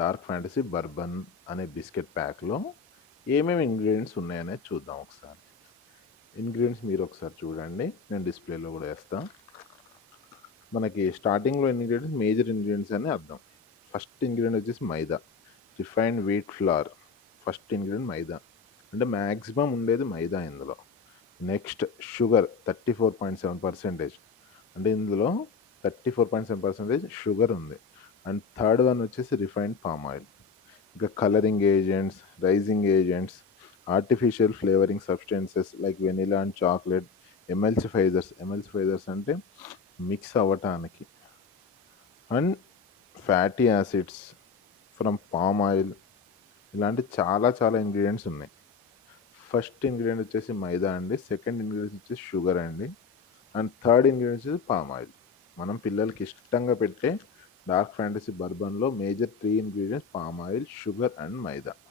Dark fantasy Bourbon అనే biscuit ప్యాక్‌లో ఏమేమి ingredients ఉన్నాయనేది చూద్దాం ఒకసారి. ఇంగ్రీడియెంట్స్ మీరొకసారి చూడండి. నేను డిస్‌ప్లేలో గూడా ఏస్తా. మనకి స్టార్టింగ్‌లో ఇంగ్రీడియెంట్స్ మేజర్ ఇంగ్రీడియెంట్స్ అని అర్థం. ఫస్ట్ ఇంగ్రీడియెంట్ వచ్చేసి maida. Refined wheat flour. First ingredient maida. అంటే మాక్సిమం ఉండేది మైదా ఇందులో. Next sugar 34.7%. అంటే ఇందులో 34.7% షుగర్ ఉంది. అండ్ థర్డ్ వన్ వచ్చేసి రిఫైన్డ్ పామ్ ఆయిల్. ఇంకా colouring agents, raising agents, artificial flavouring substances like vanilla and chocolate, emulsifiers అంటే మిక్స్ అవ్వటానికి. And fatty acids from palm oil. ఇలాంటి చాలా చాలా ఇంగ్రీడియెంట్స్ ఉన్నాయి. ఫస్ట్ ఇంగ్రీడియెంట్ వచ్చేసి మైదా అండి. సెకండ్ ఇంగ్రీడియెంట్ వచ్చేసి షుగర్ అండి. అండ్ థర్డ్ ఇంగ్రీడియెంట్ వచ్చేసి పామ్ ఆయిల్. మనం పిల్లలకి ఇష్టంగా పెట్టే డార్క్ ఫ్యాంటసీ బర్బన్‌లో major 3 ingredients palm oil, sugar and maida.